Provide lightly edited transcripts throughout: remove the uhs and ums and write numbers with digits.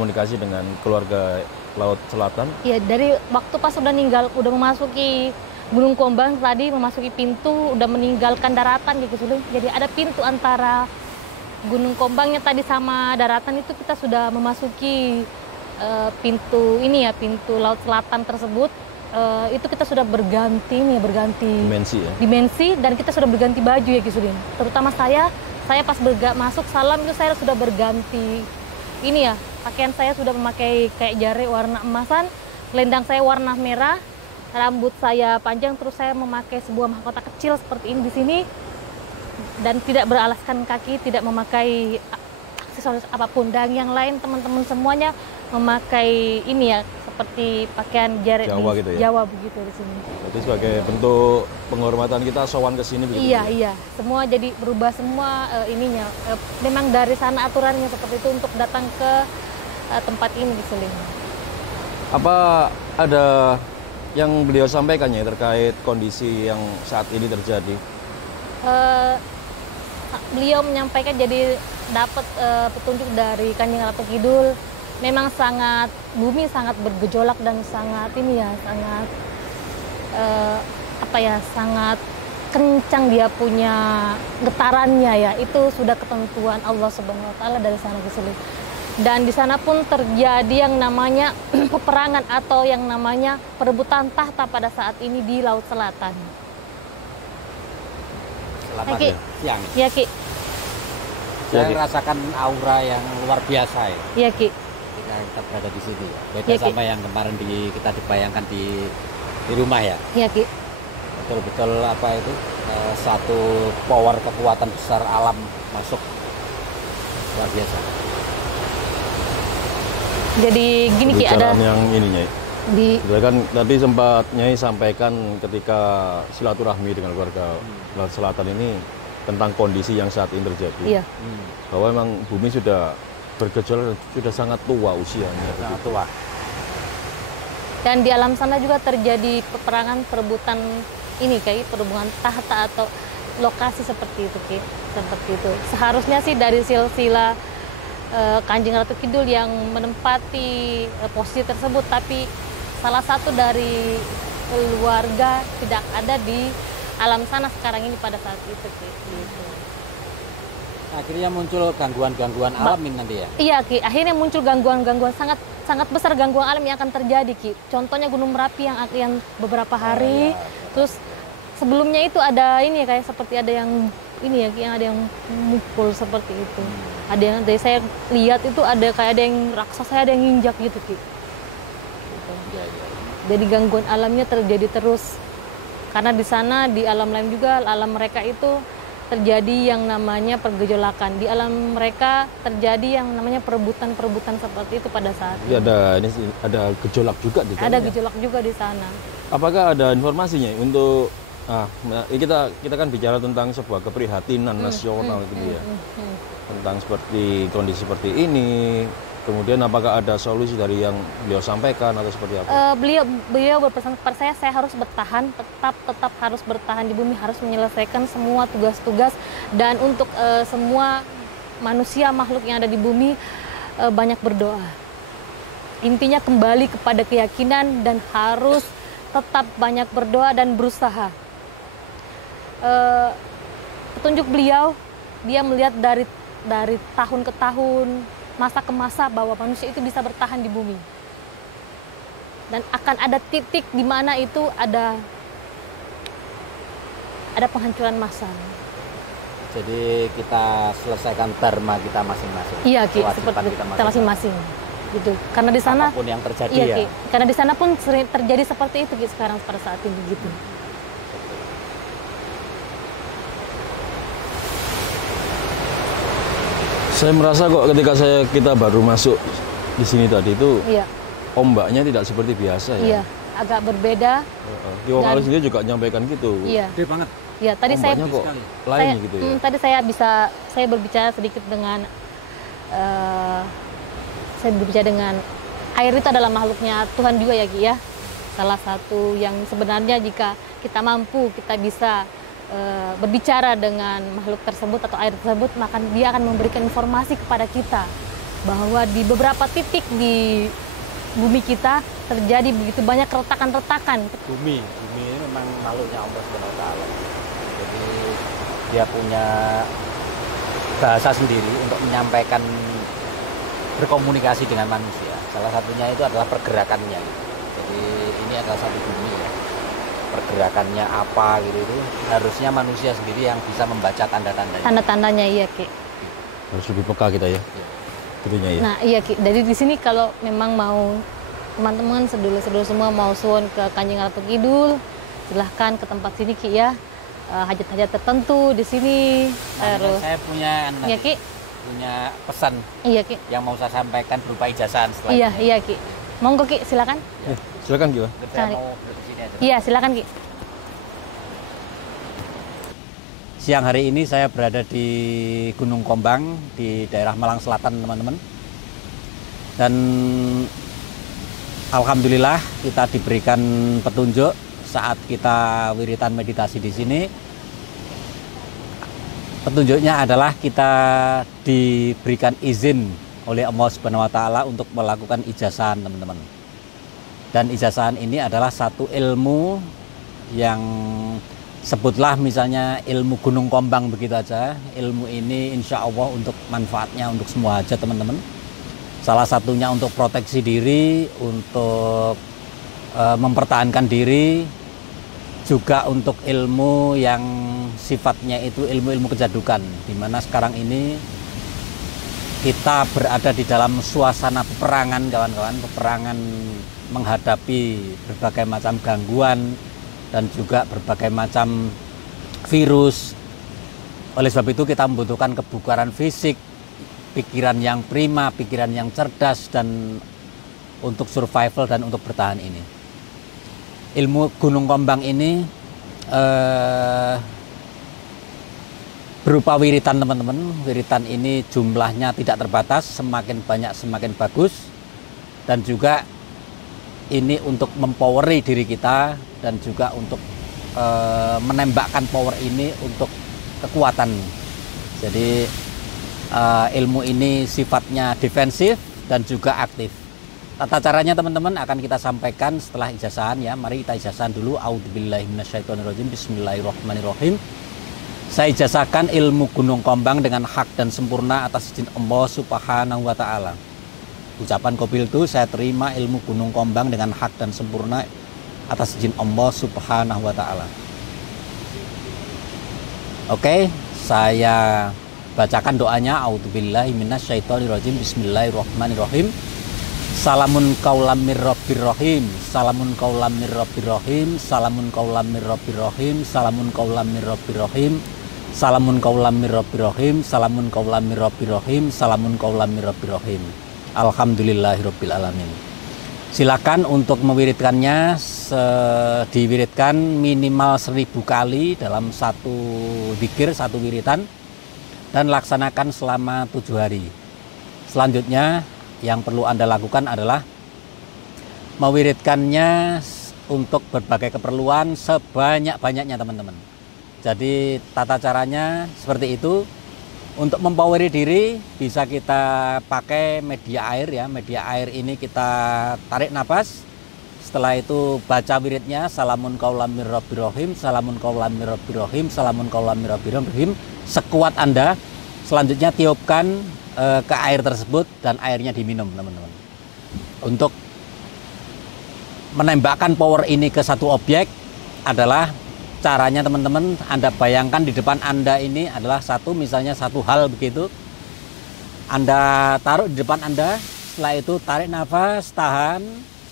komunikasi dengan keluarga Laut Selatan? Ya, dari waktu pas udah memasuki Gunung Kombang tadi, memasuki pintu, udah meninggalkan daratan gitu sudah. Jadi ada pintu antara Gunung Kombangnya tadi sama daratan itu kita sudah memasuki pintu ini ya, pintu Laut Selatan tersebut. Itu kita sudah berganti dimensi dan kita sudah berganti baju ya Gisudin. Terutama saya pas masuk salam itu saya sudah berganti ini ya, pakaian saya sudah memakai kayak jari warna emasan, selendang saya warna merah, rambut saya panjang, terus saya memakai sebuah mahkota kecil seperti ini di sini dan tidak beralaskan kaki, tidak memakai aksesoris apapun. Dan yang lain teman-teman semuanya memakai ini ya, seperti pakaian jari Jawa gitu ya? Jawa begitu di sini. Jadi sebagai bentuk penghormatan kita sowan ke sini begitu? Iya, iya. Semua jadi berubah semua ininya. Memang dari sana aturannya seperti itu untuk datang ke tempat ini di Seling. Apa ada yang beliau sampaikan ya terkait kondisi yang saat ini terjadi? Beliau menyampaikan jadi dapat petunjuk dari Kanjeng Ratu Kidul. Memang bumi sangat bergejolak dan sangat sangat kencang dia punya getarannya ya. Itu sudah ketentuan Allah Subhanahu wa taala dari sana ke sini. Dan di sana pun terjadi yang namanya peperangan atau yang namanya perebutan tahta pada saat ini di Laut Selatan. Selamat ya, siang. Ya, Ki. Saya merasakan aura yang luar biasa ya. Iya, Ki. Ketika kita berada di sini ya. Beda sama yang kemarin kita dibayangkan di rumah ya. Iya, Ki. Betul-betul satu power kekuatan besar alam masuk, luar biasa. Jadi gini Ki, ada yang ininya kan tadi sempat Nyai sampaikan ketika silaturahmi dengan keluarga Laut Selatan ini tentang kondisi yang saat ini terjadi. Iya. Bahwa memang bumi sudah bergejolak, sudah sangat tua usianya. Sangat tua. Dan di alam sana juga terjadi peperangan perebutan ini kayak perebutan tahta atau lokasi seperti itu Ki. Seperti itu. Seharusnya sih dari silsilah Kanjeng Ratu Kidul yang menempati posisi tersebut, tapi salah satu dari keluarga tidak ada di alam sana sekarang ini pada saat itu gitu. Akhirnya muncul gangguan-gangguan alam ini nanti ya? Iya Ki, akhirnya muncul gangguan-gangguan sangat besar, gangguan alam yang akan terjadi Ki. Contohnya Gunung Merapi yang beberapa hari, terus sebelumnya itu ada ini kayak seperti ada yang ini ya Ki, yang ada yang mukul seperti itu. Ada yang dari saya lihat itu ada yang raksasa, ada yang injak gitu Ki. Gitu. Jadi gangguan alamnya terjadi terus. Karena di sana, di alam lain juga, alam mereka itu terjadi yang namanya pergejolakan. Di alam mereka terjadi yang namanya perebutan-perebutan seperti itu pada saat itu. Ada gejolak juga di sana. Ada gejolak juga di sana. Apakah ada informasinya untuk kita kan bicara tentang sebuah keprihatinan nasional gitu ya. Tentang seperti kondisi seperti ini. Kemudian apakah ada solusi dari yang beliau sampaikan atau seperti apa? Beliau berpesan kepada saya harus bertahan, tetap harus bertahan di bumi, harus menyelesaikan semua tugas-tugas, dan untuk semua manusia makhluk yang ada di bumi banyak berdoa. Intinya kembali kepada keyakinan dan harus tetap banyak berdoa dan berusaha. Petunjuk beliau, dia melihat dari tahun ke tahun, masa ke masa bahwa manusia itu bisa bertahan di bumi. Dan akan ada titik di mana itu ada penghancuran massal. Jadi kita selesaikan dharma kita masing-masing. Iya Ki, seperti kita masing-masing. Gitu. Karena di sana apapun yang terjadi iya, ya. Ki. Karena di sana pun sering terjadi seperti itu Ki sekarang pada saat ini gitu. Saya merasa kok ketika kita baru masuk di sini tadi itu ombaknya tidak seperti biasa ya. Iya, agak berbeda. Di Wong sendiri juga nyampaikan gitu. Iya. Gede banget. Iya, tadi ombaknya kok lain gitu ya. Tadi saya berbicara sedikit dengan air itu adalah makhluknya Tuhan juga ya Ki ya. Salah satu yang sebenarnya jika kita mampu, kita bisa berbicara dengan makhluk tersebut atau air tersebut, maka dia akan memberikan informasi kepada kita bahwa di beberapa titik di bumi kita terjadi begitu banyak retakan-retakan. Bumi ini memang makhluknya Allah Subhanahu wa Ta'ala. Jadi dia punya bahasa sendiri untuk menyampaikan berkomunikasi dengan manusia. Salah satunya itu adalah pergerakannya. Jadi ini adalah satu bumi ya. Pergerakannya apa gitu itu harusnya manusia sendiri yang bisa membaca tanda-tandanya. Tanda-tandanya iya Ki. Harus lebih peka kita ya. Tentunya ya. Nah iya Ki, dari di sini kalau memang mau teman-teman sedulur-sedulur semua mau suwun ke Kanjeng Ratu Kidul, silahkan ke tempat sini Ki ya. Hajat-hajat tertentu di sini. Terus saya punya iya Ki. Punya pesan Iya Ki. yang mau saya sampaikan berupa ijazah setelah Iya ini. iya Ki. Monggo Ki, silakan. Ya, silakan Ki. Saya mau duduk sini aja. Iya silakan Ki. Siang hari ini saya berada di Gunung Kombang di daerah Malang Selatan teman-teman. Dan alhamdulillah kita diberikan petunjuk saat kita wiritan meditasi di sini. Petunjuknya adalah kita diberikan izin oleh Allah Subhanahu wa Ta'ala untuk melakukan ijazahan teman-teman. Dan ijazahan ini adalah satu ilmu yang sebutlah misalnya ilmu Gunung Kombang begitu aja. Ilmu ini insya Allah untuk manfaatnya untuk semua aja teman-teman. Salah satunya untuk proteksi diri, untuk mempertahankan diri, juga untuk ilmu yang sifatnya itu ilmu-ilmu kejadukan, di mana sekarang ini kita berada di dalam suasana peperangan kawan-kawan, peperangan menghadapi berbagai macam gangguan dan juga berbagai macam virus. Oleh sebab itu kita membutuhkan kebugaran fisik, pikiran yang prima, pikiran yang cerdas dan untuk survival dan untuk bertahan ini. Ilmu Gunung Kombang ini berupa wiritan teman-teman. Wiritan ini jumlahnya tidak terbatas, semakin banyak semakin bagus. Dan juga ini untuk mempoweri diri kita dan juga untuk menembakkan power ini untuk kekuatan. Jadi ilmu ini sifatnya defensif dan juga aktif. Tata caranya teman-teman akan kita sampaikan setelah ijazahan ya. Mari kita ijazahan dulu. A'udzubillahi minasyaitonirrajim. Bismillahirrahmanirrahim. Saya ijazahkan ilmu Gunung Kombang dengan hak dan sempurna atas izin Allah Subhanahu wa Ta'ala. Ucapan kopil itu, saya terima ilmu Gunung Kombang dengan hak dan sempurna atas izin Allah Subhanahu wa Ta'ala. Oke, saya bacakan doanya. A'udzubillahi minasyaitonirrajim. Bismillahirrahmanirrahim. Salamun kaulam mir rabbir rahim. Salamun kaulam mir rabbir rahim. Salamun kaulam mir rabbir rahim. Salamun kaulam mir rabbir rahim. Salamun kaulam mir rabbir rahim. Salamun kaulam mir rabbir rahim. Salamun kaulam mir rabbir rahim. Alhamdulillahirabbil alamin. Silakan untuk mewiridkannya, diwiridkan minimal 1000 kali dalam satu zikir, satu wiritan, dan laksanakan selama 7 hari. Selanjutnya yang perlu Anda lakukan adalah mewiridkannya untuk berbagai keperluan sebanyak-banyaknya teman-teman. Jadi tata caranya seperti itu. Untuk mempoweri diri bisa kita pakai media air ya. Media air ini kita tarik nafas. Setelah itu baca wiridnya, salamun kaulam mir rabbir rahim, salamun kaulam mir rabbir rahim, salamun kaulam mir rabbir rahim, sekuat Anda. Selanjutnya tiupkan ke air tersebut dan airnya diminum teman-teman. Untuk menembakkan power ini ke satu objek adalah caranya teman-teman. Anda bayangkan di depan Anda ini adalah misalnya satu hal begitu. Anda taruh di depan Anda, setelah itu tarik nafas, tahan.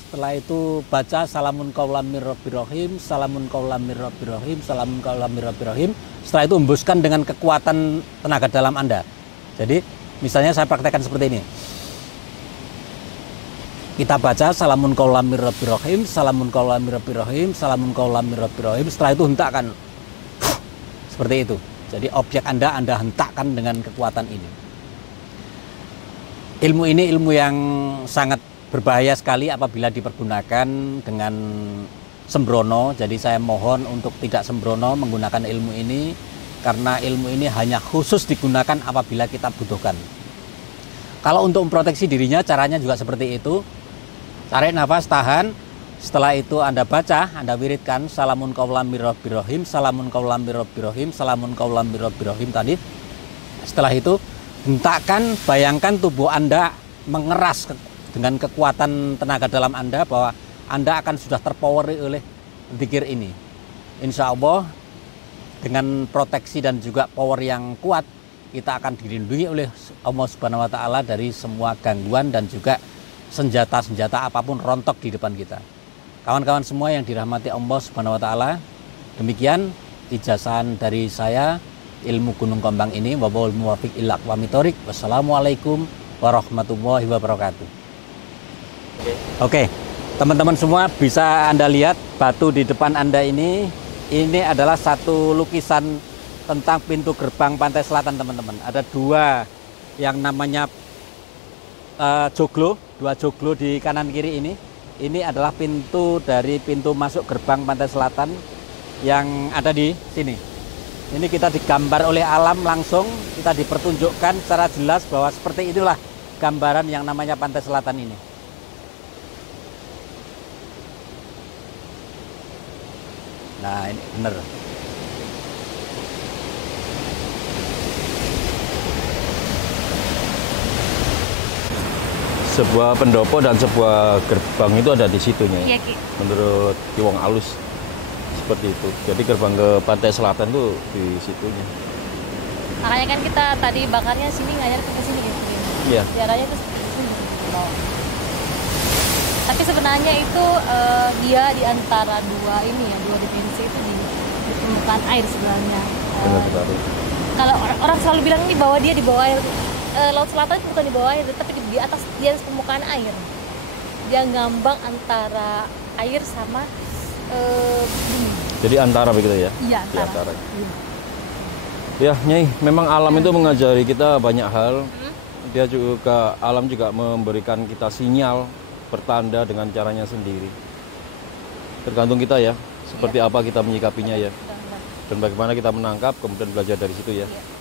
Setelah itu baca salamun kaulam mir rabbir rahim, salamun kaulam mir rabbir rahim, salamun kaulam mir rabbir rahim. Setelah itu hembuskan dengan kekuatan tenaga dalam Anda. Jadi misalnya saya praktekkan seperti ini. Kita baca salamun kaulam mir rabbir rahim, salamun kaulam mir rabbir rahim, salamun kaulam mir rabbir rahim. Setelah itu hentakkan. Seperti itu. Jadi objek Anda hentakkan dengan kekuatan ini. Ilmu ini ilmu yang sangat berbahaya sekali apabila dipergunakan dengan sembrono. Jadi saya mohon untuk tidak sembrono menggunakan ilmu ini, karena ilmu ini hanya khusus digunakan apabila kita butuhkan. Kalau untuk memproteksi dirinya, caranya juga seperti itu. Tarik nafas, tahan. Setelah itu Anda baca, Anda wiridkan salamun qaulam mir rabbir rahim, salamun qaulam mir rabbir rahim, salamun qaulam mir rabbir rahim tadi. Setelah itu hentakkan, bayangkan tubuh Anda mengeras dengan kekuatan tenaga dalam Anda bahwa Anda akan sudah terpoweri oleh zikir ini. Insya Allah dengan proteksi dan juga power yang kuat, kita akan dilindungi oleh Allah Subhanahu wa Ta'ala dari semua gangguan dan juga senjata-senjata apapun rontok di depan kita. Kawan-kawan semua yang dirahmati Allah Subhanahu wa Ta'ala, demikian ijazahan dari saya ilmu Gunung Kembang ini. Wabawul muwafiq ila aqwamit thoriq. Wassalamualaikum warahmatullahi wabarakatuh. Oke, teman-teman semua bisa Anda lihat batu di depan Anda ini adalah satu lukisan tentang pintu gerbang pantai selatan, teman-teman. Ada dua yang namanya joglo, dua joglo di kanan kiri ini. Ini adalah pintu dari pintu masuk gerbang pantai selatan yang ada di sini. Ini kita digambar oleh alam langsung, kita dipertunjukkan secara jelas bahwa seperti itulah gambaran yang namanya pantai selatan ini. Nah, ini benar. Sebuah pendopo dan sebuah gerbang itu ada di situnya. Iya, Ki. Menurut Ki Wong Alus seperti itu. Jadi gerbang ke pantai selatan tuh di situnya. Makanya kan kita tadi bakarnya sini ngajar ke sini gitu. Iya. Tiaranya itu sini. Tapi sebenarnya itu dia di antara dua ini ya, dua dimensi itu di permukaan air sebenarnya. Benar sekali. Kalau orang selalu bilang ini bahwa dia di bawah air, laut selatan itu bukan di bawah air, tapi di atas permukaan air. Dia ngambang antara air sama bumi. Jadi antara begitu ya? Iya, Di antara. Iya. Ya, Nyai, memang alam itu mengajari kita banyak hal. Dia juga, alam juga memberikan kita sinyal, pertanda dengan caranya sendiri. Tergantung kita ya, seperti apa kita menyikapinya ya. Dan bagaimana kita menangkap, kemudian belajar dari situ ya. Iya.